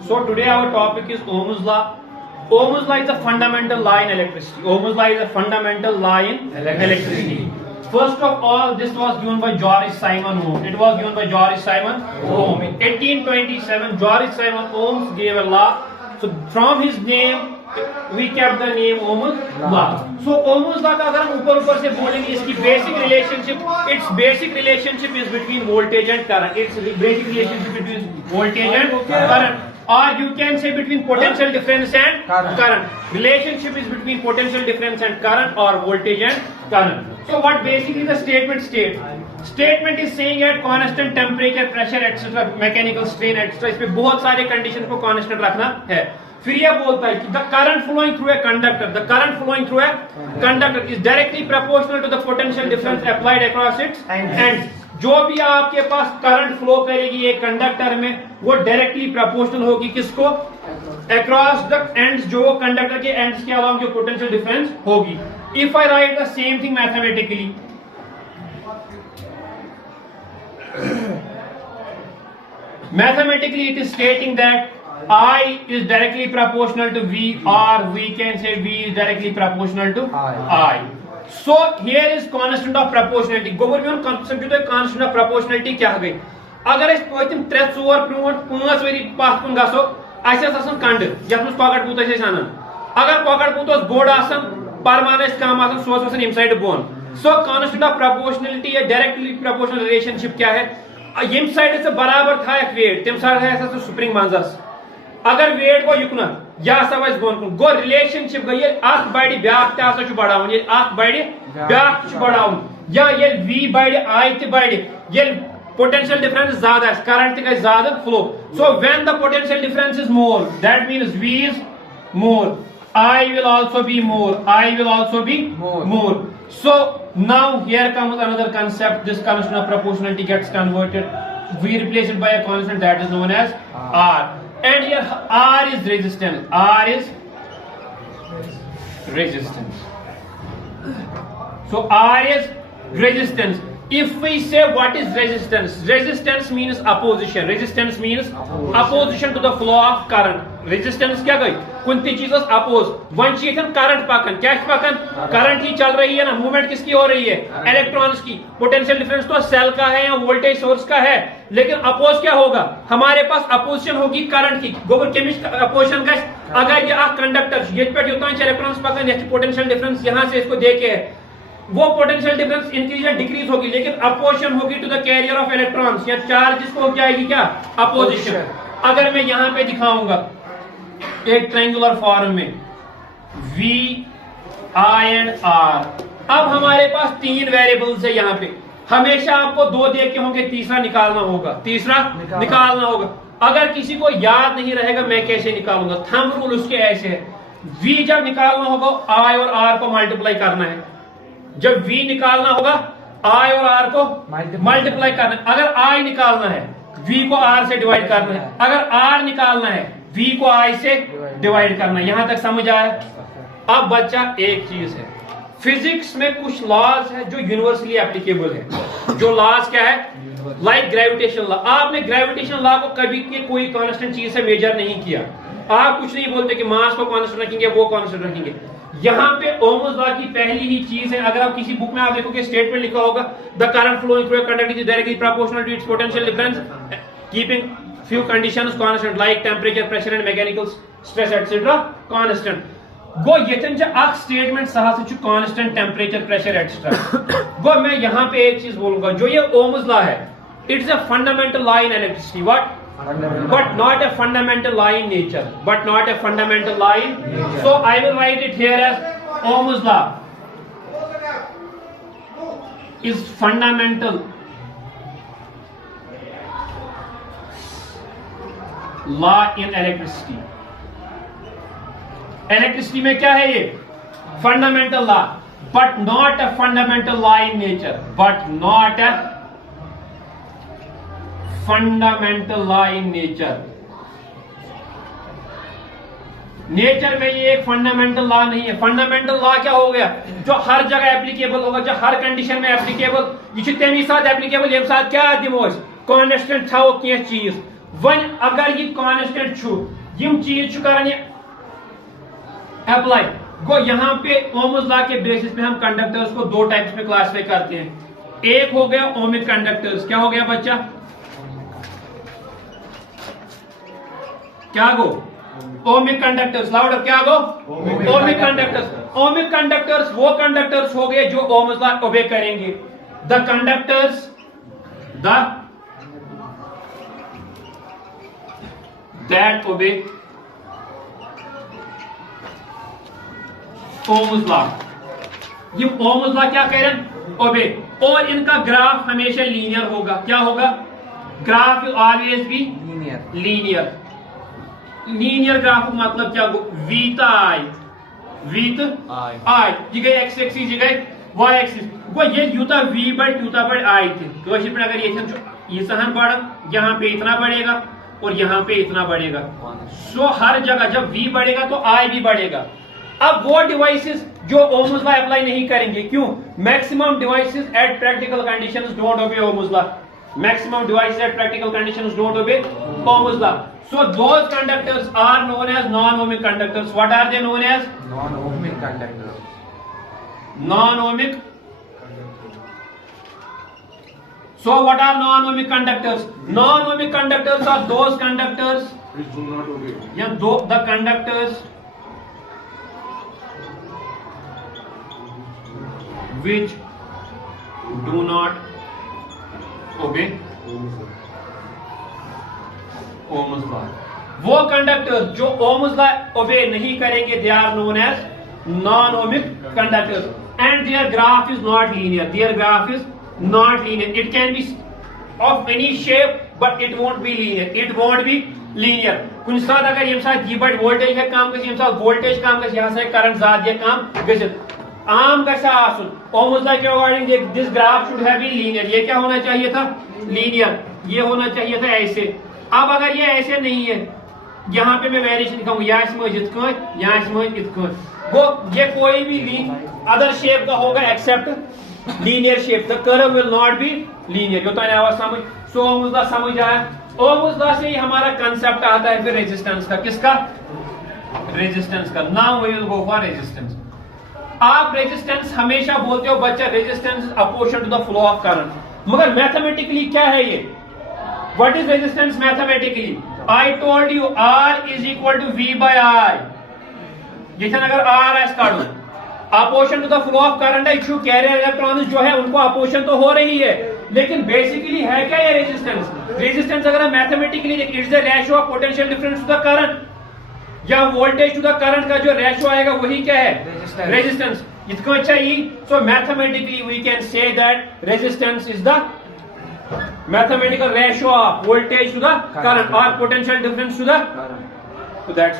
So today our topic is Ohm's law. Ohm's law is a fundamental law in electricity. Ohm's law is a fundamental law in electricity. First of all, this was given by George Simon Ohm. It was given by George Simon Ohm. In 1827, George Simon Ohm gave a law. So from his name, we kept the name Ohm's law. So Ohm's law का अगर हम ऊपर से बोलेंगे, इसकी its basic relationship is between voltage and current. Its basic relationship between voltage and current. Or you can say between potential difference and current. Relationship is between potential difference and current or voltage and current. So what basically the statement states? Statement is saying at constant temperature, pressure, etc., mechanical strain, etc. इस पे बहुत सारे condition को constant रखना है. फिर ये बोलता है कि the current flowing through a conductor is directly proportional to the potential difference applied across its ends. जो भी आपके पास करंट फ्लो करेगी एक कंडक्टर में, वो डायरेक्टली प्रोपोर्शनल होगी किसको? अक्रॉस द एंड्स, जो कंडक्टर के एंड्स के अलावा जो पोटेंशियल डिफरेंस होगी. If I right the same thing mathematically, it is stating that I is directly proportional to V, or we can say V is directly proportional to I. So here is constant of proportionality. Government concept जो constant of proportionality क्या गई? अगर इस point 3-4 5 worry पास कुन गसो, ऐसे आसन कंड यत मस पॉकेट पूत ऐसे आनन. अगर पॉकेट पूत बोर्ड आसन परमान कम आसन सोस आसन इम side bone. So constant of proportionality या directly proportional relationship क्या है? इम साइड से बराबर था एक वेट, तम साइड है ऐसा स्प्रिंग मंजस. अगर वेट को युकना या सवाइस बोन कुन गो रिलेशनशिप गई अख बड़ी ब्याक ता छु बढ़ावन, ये अख बड़ी ब्याक छु बढ़ावन, या ये v बड़ी I ते बड़ी, ये पोटेंशियल डिफरेंस ज्यादा है, करंट ते ज्यादा flow. So when the potential difference is more, that means v is more, I will also be more. So now here comes another concept. This constant of proportionality gets converted. We replace it by a constant that is known as R. And here R is resistance. So R is resistance. If we say what is resistance? Resistance means opposition. Opposition to the flow of current. Resistance क्या गई? कुंती चीज़ oppose. One चीज़ current पाकन, क्या पाकन? Current ही चल रही है ना, movement किसकी हो रही है? इलेक्ट्रॉन्स की. पोटेंशियल डिफरेंस तो सेल का है या वोल्टेज सोर्स का है, लेकिन अपोज क्या होगा? हमारे पास अपोजिशन होगी करंट की. गोबर केमिस्ट अपोजिशन का अगर ये कंडक्टर ये पे इलेक्ट्रॉन्स पाकन, ये पोटेंशियल डिफरेंस यहाँ से इसको देके है, वो पोटेंशियल डिफरेंस इंक्रीज या डिक्रीज होगी, लेकिन अपोजिशन होगी to the carrier of electrons या चार्ज इसको हो जाएगी क्या? अपोजिशन. अगर मैं यहाँ पे दिखाऊंगा एक ट्रायंगुलर फॉर्म में V, I एंड R. अब हमारे पास 3 वेरिएबल्स है यहाँ पे. हमेशा आपको 2 देखे होंगे, तीसरा निकालना होगा. अगर किसी को याद नहीं रहेगा मैं कैसे निकालूंगा, थंब रूल उसके ऐसे है. V जब निकालना होगा I और R को मल्टीप्लाई करना है. जब V निकालना होगा I और R को मल्टीप्लाई करना है. अगर I निकालना है V को R से डिवाइड करना है. अगर R निकालना है V को I से डिवाइड करना है. यहां तक समझ आया? अब बच्चा एक चीज है, फिजिक्स में कुछ लॉज है जो यूनिवर्सली एप्लीकेबल है. जो लॉज क्या है? Like gravitation law. आपने ग्रेविटेशन लॉ को कभी कोई कांस्टेंट चीज से मेजर नहीं किया. आप कुछ नहीं बोलते कि मास को कांस्टेंट रखेंगे, वो कांस्टेंट रखेंगे. यहाँ पे ओम्स लॉ की पहली ही चीज है. अगर आप किसी बुक में आप देखोगे स्टेटमेंट लिखा होगा, the current flowing through a conductor is directly proportional to its potential difference keeping few conditions constant like temperature, pressure and mechanical stress etc. constant. गो यतन जो अक स्टेटमेंट सहा से constant temperature, pressure etc. गो मैं यहाँ पे एक चीज बोलूंगा, जो ये ओम्स लॉ है, it's a fundamental law in electricity. What? But not a fundamental law in nature. So I will write it here as Ohm's law is fundamental law in electricity. Electricity में क्या है? ये fundamental law, but not a fundamental law in nature. Nature में ये एक fundamental law नहीं है. Fundamental law क्या हो गया? जो हर जगह एप्लीकेबल होगा, जो हर कंडीशन में एप्लीकेबल. ये तमी साथ एप्लीकेबल ये साथ क्या दिमो कांस्टेंट थो कह चीज. वन अगर ये कांस्टेंट छु यम चीज छु करन ये अप्लाई गो यहाँ पे ओम्स लॉ के बेसिस पे हम कंडक्टर्स को दो टाइप्स में क्लासिफाई करते हैं। एक हो गया ओमिक कंडक्टर्स, क्या हो गया बच्चा, क्या गो ओमिक कंडक्टर्स, लाउडर क्या गो ओमिक कंडक्टर्स। ओमिक कंडक्टर्स वो कंडक्टर्स हो गए जो ओम्स लॉ ओबे करेंगे। The conductors that obey Ohm's law. ये ओम्स लॉ क्या कह रहे हैं, ओबे, और इनका ग्राफ हमेशा लीनियर होगा। क्या होगा, graph will always be linear. Linear graph का मतलब क्या, वी आई ये गई एक्स एक्सिस, ये गई वाई एक्सिस। वो ये यूता वी बढ़ यूता बढ़ आई थे। तो अगर ये सहन बढ़ा, यहाँ पे इतना बढ़ेगा और यहाँ पे इतना बढ़ेगा। सो हर जगह जब v बढ़ेगा तो i भी बढ़ेगा। अब वो डिवाइसेस जो ओम्स लॉ अप्लाई नहीं करेंगे, क्यों, maximum devices at practical conditions don't obey Ohm's law. Maximum devices at practical conditions don't obey Ohm's law. So those conductors are known as non ohmic conductors. What are they known as, non ohmic conductors. Non ohmic. So what are non-ohmic conductors? Non-ohmic conductors are those conductors which do not obey. Yeah, the conductors which do not obey Ohm's law. वो conductors जो Ohm's law obey नहीं करेंगे, they are known as non-ohmic conductors and their graph is not linear. Their graph is not linear. It can be of any shape but it won't be linear. It won't be linear. कुछ साथ अगर ये साथ ये but voltage है काम कर, ये साथ वोल्टेज काम कर, यहाँ से करंट ज़्यादा ये काम गज़ित आम कैसा आसुन ओम्स लॉ के according this graph should have been linear. ये क्या होना चाहिए था, लीनियर। ये होना चाहिए था ऐसे। अब अगर ये ऐसे नहीं है, यहाँ पे मैं वेरिएशन दिखाऊंगा, यहाँ इसमें यहाँ इसमें इतना वो ये कोई भी अदर शेप का होगा except linear shape. The curve will not be linear. तो आवाज समझ, सो ओम्स लॉ समझ आया। ओम्स लॉ से ही हमारा कंसेप्ट आता है फिर रेजिस्टेंस का। किसका, रेजिस्टेंस का। Now we will go for resistance. आप रेजिस्टेंस हमेशा बोलते हो बच्चा, resistance is opposition to the flow of current. मगर मैथमेटिकली क्या है ये, what is resistance mathematically? I told you R is equal to V by I। जैसे अगर R एस काटो, opposition to the flow of current है, इशू कैरियर इलेक्ट्रॉन्स जो है उनको अपोजिशन तो हो रही है, लेकिन बेसिकली है क्या ये रेजिस्टेंस? रेजिस्टेंस अगर mathematically it's the ratio of potential difference to the current या वोल्टेज टू द करंट का जो रेशियो आएगा वही क्या है, रेजिस्टेंस। इतना चाहिए। So mathematically we can say that resistance is the mathematical ratio of voltage to the current or potential difference to the current. So that's